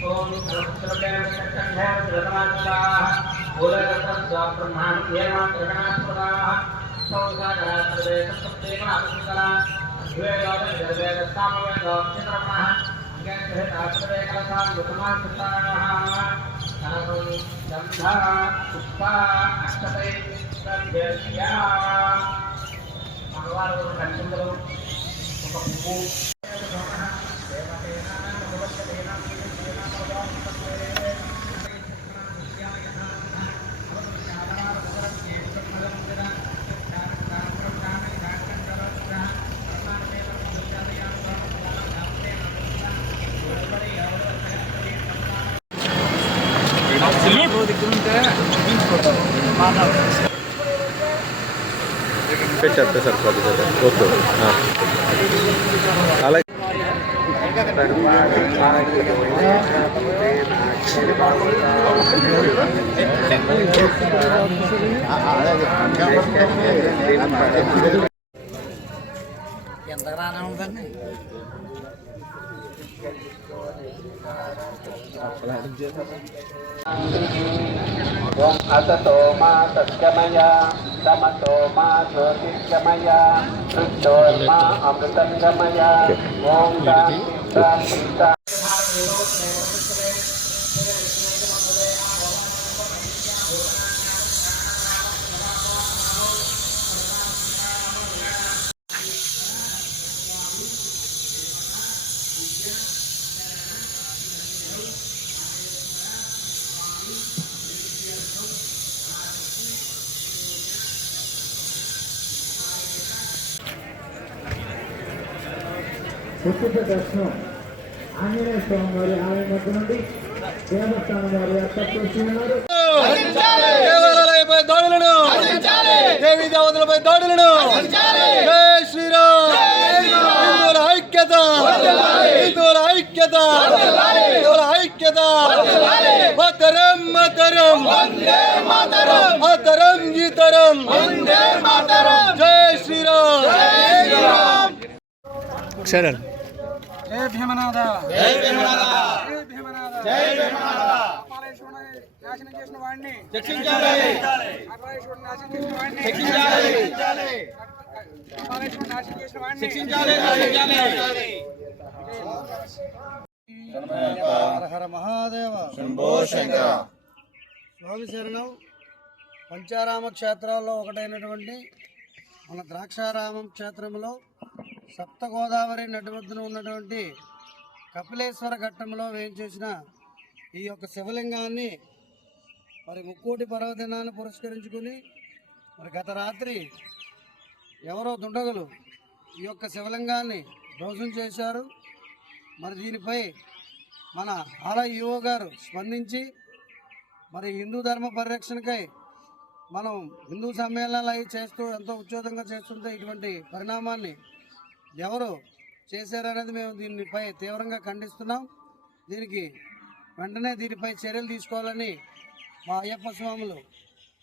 ओम పెట్టేస్తే సరిపోతుంది కదా ఓకే అలాగే ఎంత రానే ఉందండి ఓం అసతో మా సత్యమయ తమతో మా జ్యోతిర్గమయ మృత్యోర్మా అమృతంగమయ ఓం శాంతి ఉచిత దర్శనం ఆంజనేయ స్వామి వారి ఆలయం మధ్య నుండి దేవస్థానం వారి ఏర్పాటు చేస్తున్నారు. దేవాలయాలపై దాడులను, దేవీ దేవతలపై దాడులను, జై శ్రీరామ్. హిందువుల ఐక్యత, హిందువుల ఐక్యత, హిందువుల ఐక్యత. మాతరం మాతరం మాతరం గీతరం. జై శ్రీరామ్. సరే జై భీమనాథ, జై భీమనాథ, జై భీమనాథ, జై భీమనాథ. కాళేశ్వరుని నాశనం చేసిన వాడిని శిక్షించాలి, కాళేశ్వరుని నాశనం చేసిన వాడిని శిక్షించాలి, కాళేశ్వరుని నాశనం చేసిన వాడిని శిక్షించాలి, శిక్షించాలి. హర హర మహాదేవ శంభో శంకర. స్వామి శరణం. పంచారామ క్షేత్రాల్లో ఒకటైనటువంటి మన ద్రాక్షారామం క్షేత్రంలో సప్త గోదావరి నడిమధ్యన ఉన్నటువంటి కపిలేశ్వర ఘట్టంలో వేయించేసిన ఈ యొక్క శివలింగాన్ని మరి ముక్కోటి పర్వదినాన్ని పురస్కరించుకుని మరి గత రాత్రి ఎవరో దుండగులు ఈ యొక్క శివలింగాన్ని ధ్వంసం చేశారు. మరి దీనిపై మన ఆలయ ఈవో గారు స్పందించి మరి హిందూ ధర్మ పరిరక్షణకై మనం హిందూ సమ్మేళనాలు అవి చేస్తూ ఎంతో ఉద్యోగంగా చేస్తుంటే ఇటువంటి పరిణామాన్ని ఎవరు చేశారనేది మేము దీనిపై తీవ్రంగా ఖండిస్తున్నాం. దీనికి వెంటనే దీనిపై చర్యలు తీసుకోవాలని మా అయ్యప్ప స్వాములు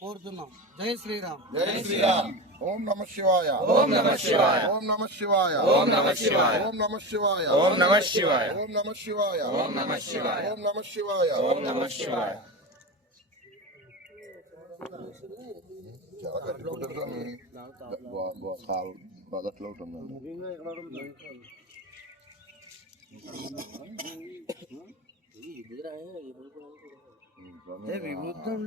కోరుతున్నాం. జై శ్రీరామ్. జై శ్రీరామ్. ఓం నమః శివాయ, ఓం నమః శివాయ, ఓం నమః శివాయ, ఓం నమః శివాయ, ఓం నమః శివాయ, ఓం నమః శివాయ, ఓం నమః శివాయ, ఓం నమః శివాయ, ఓం నమః శివాయ, ఓం నమః శివాయ. చాలా కట్టుకుంటారు గోదట్లో ఉంటుందండి. విభూతం